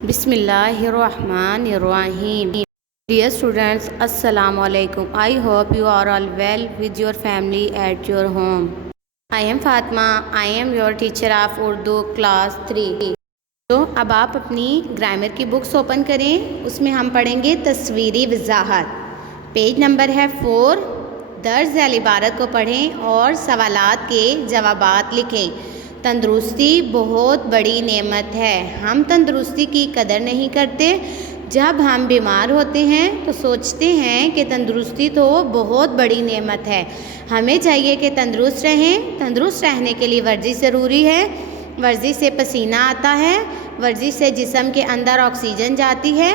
بسم اللہ الرحمن الرحیم. Dear students, Assalamu alaikum. I hope you are all well with your family at your home. I am Fatma. I am your teacher of Urdu class 3. تو اب آپ اپنی grammar کی books open کریں. اس میں ہم پڑھیں گے تصویری وضاحت. پیج نمبر ہے 4. درج ذیل عبارت کو پڑھیں اور سوالات کے جوابات لکھیں. تندرستی بہت بڑی نعمت ہے. ہم تندرستی کی قدر نہیں کرتے. جب ہم بیمار ہوتے ہیں تو سوچتے ہیں کہ تندرستی تو بہت بڑی نعمت ہے. ہمیں چاہیے کہ تندرست رہیں. تندرست رہنے کے لیے ورزش ضروری ہے. ورزش سے پسینہ آتا ہے. ورزش سے جسم کے اندر آکسیجن جاتی ہے.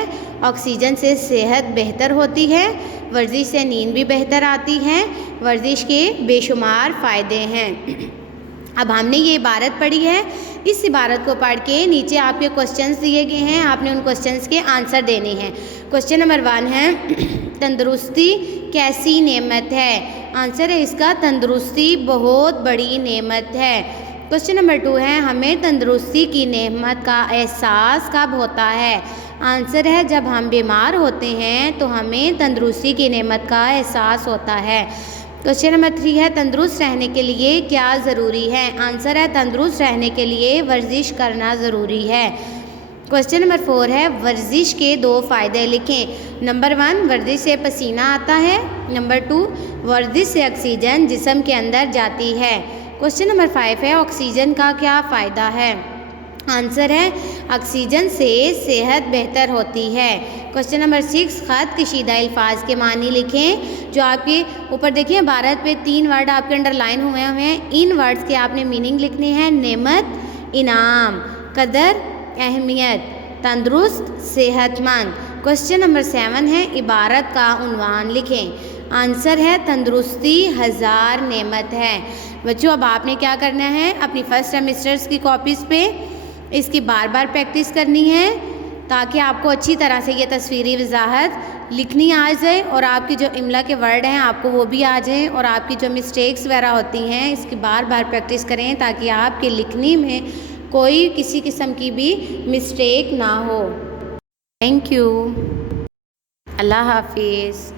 آکسیجن سے صحت بہتر ہوتی ہے. ورزش سے نیند بھی بہتر آتی ہے. ورزش کے بے شمار فائدے ہیں. اب ہم نے یہ عبارت پڑھی ہے. اس عبارت کو پڑھ کے نیچے آپ کے کوسچنز دیے گئے ہیں. آپ نے ان کوسچنز کے آنسر دینے ہیں. کوسچن نمبر 1 ہے تندرستی کیسی نعمت ہے. آنسر ہے اس کا تندرستی بہت بڑی نعمت ہے. کوسچن نمبر 2 ہے ہمیں تندرستی کی نعمت کا احساس کب ہوتا ہے. آنسر ہے جب ہم بیمار ہوتے ہیں تو ہمیں تندرستی کی نعمت کا احساس ہوتا ہے. کوسچن نمبر 3 ہے تندرست رہنے کے لیے کیا ضروری ہے. آنسر ہے تندرست رہنے کے لیے ورزش کرنا ضروری ہے. کوسچن نمبر 4 ہے ورزش کے 2 فائدے لکھیں. نمبر 1 ورزش سے پسینہ آتا ہے. نمبر 2 ورزش سے آکسیجن جسم کے اندر جاتی ہے. کوسچن نمبر 5 ہے آکسیجن کا کیا فائدہ ہے. آنسر ہے آکسیجن سے صحت بہتر ہوتی ہے. کوسچن نمبر 6 خط کشیدہ الفاظ کے معنی لکھیں. جو آپ کے اوپر دیکھیں عبارت پہ 3 ورڈ آپ کے انڈر لائن ہوئے ہیں. ان ورڈز کے آپ نے میننگ لکھنے ہیں. نعمت انعام، قدر اہمیت، تندرست صحت مند. کوسچن نمبر 7 ہے عبارت کا عنوان لکھیں. آنسر ہے تندرستی 1000 نعمت ہے. بچوں اب آپ نے کیا کرنا ہے اپنی فرسٹ سیمسٹرز کی کاپیز پہ اس کی بار بار پریکٹس کرنی ہے تاکہ آپ کو اچھی طرح سے یہ تصویری وضاحت لکھنی آ جائے اور آپ کی جو املا کے ورڈ ہیں آپ کو وہ بھی آ جائیں اور آپ کی جو مسٹیکس وغیرہ ہوتی ہیں اس کی بار بار پریکٹس کریں تاکہ آپ کے لکھنے میں کوئی کسی قسم کی بھی مسٹیک نہ ہو. Thank you. اللہ حافظ.